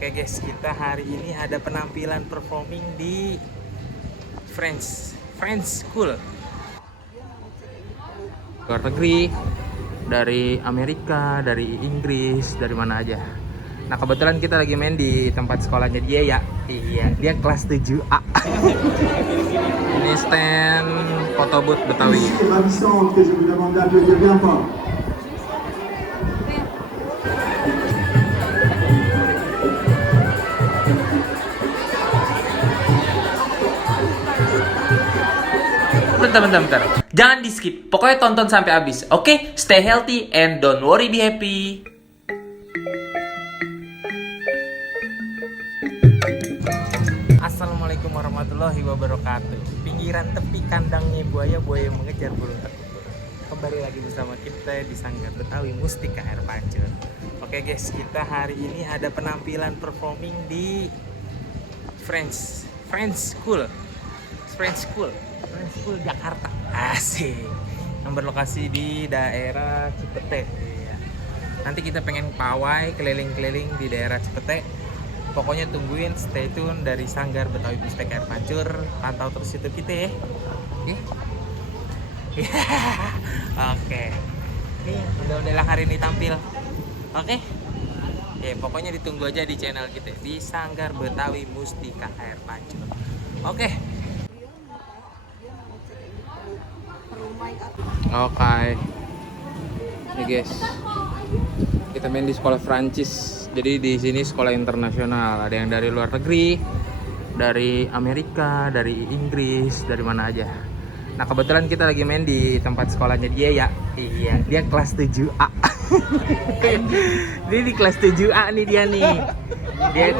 Oke guys, kita hari ini ada penampilan performing di French School. Luar negeri, dari Amerika, dari Inggris, dari mana aja. Nah kebetulan kita lagi main di tempat sekolahnya dia ya. Iya, dia kelas 7A. Ini stand photobooth Betawi. Bentar. Jangan di skip, pokoknya tonton sampai habis. Oke? Stay healthy and don't worry, be happy. Assalamualaikum warahmatullahi wabarakatuh. Pinggiran tepi kandangnya buaya mengejar burung terkutur. Kembali lagi bersama kita di Sanggar Betawi Mustika Air Pancur. Oke guys, kita hari ini ada penampilan performing di French School Jakarta. Asik. Yang berlokasi di daerah Cipete. Iya. Nanti kita pengen pawai keliling-keliling di daerah Cipete. Pokoknya tungguin, stay tune dari Sanggar Betawi Mustika Air Pancur. Pantau terus YouTube kita ya. Oke. Oke. Nih, udah hari ini tampil. Oke. Ya, pokoknya ditunggu aja di channel kita di Sanggar Betawi Mustika Air Pancur. Oke. Oke. Nih guys. Kita main di sekolah Prancis. Jadi di sini sekolah internasional. Ada yang dari luar negeri, dari Amerika, dari Inggris, dari mana aja. Nah, kebetulan kita lagi main di tempat sekolahnya dia ya. Iya, dia kelas 7A. Dia di kelas 7A nih dia nih. Dia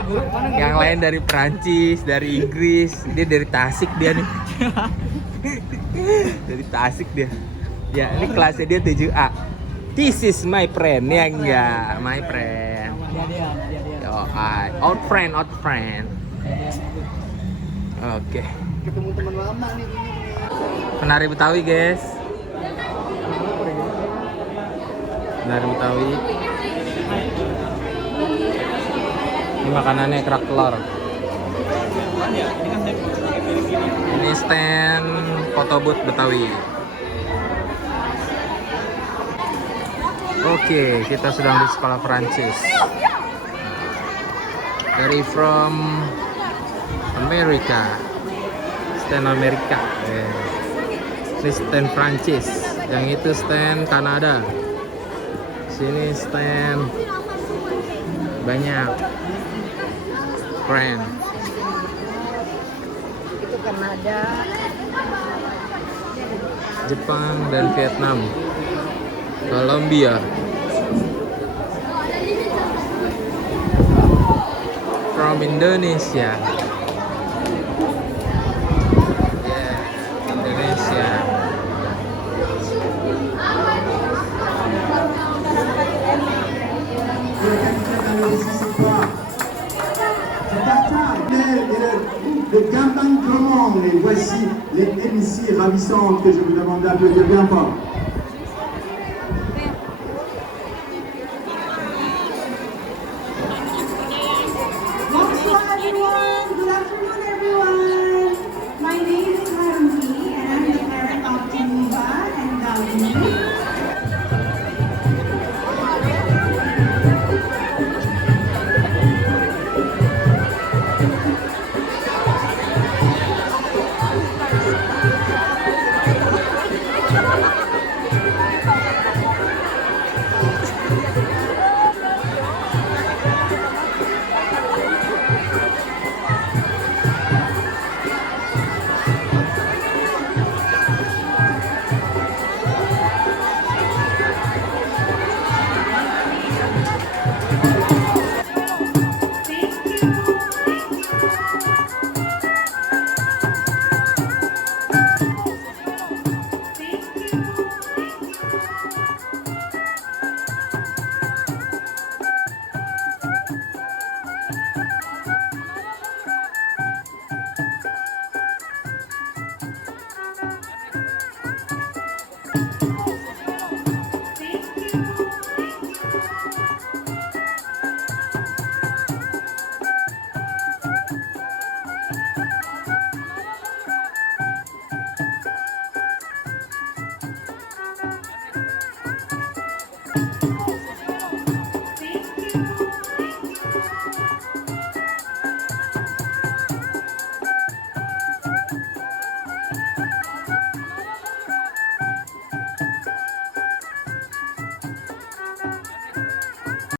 yang lain dari Prancis, dari Inggris, dia dari Tasik dia nih. Dari Tasik dia. Ya, ini kelasnya dia 7A. This is my friend, ya enggak, my friend. Out friend. Oke. Ketemu teman lama nih ini. Penari Betawi, guys. Penari Betawi. Ini makanannya kerak telur. Ini stand photobooth Betawi. Oke, kita sedang di sekolah Prancis. Dari from Amerika. Stand Amerika. Ini stand Prancis. Yang itu stand Kanada. Sini stand banyak brand. Itu Kanada, Jepang dan Vietnam. Colombia. From Indonesia. Yeah, Indonesia. Le Quentin Clement, et voici les MC ravissantes que je vous demande d'applaudir bien fort. Bonsoir everyone, good afternoon everyone. My name is Harumi and I'm the parent of Timuba and Gaudi.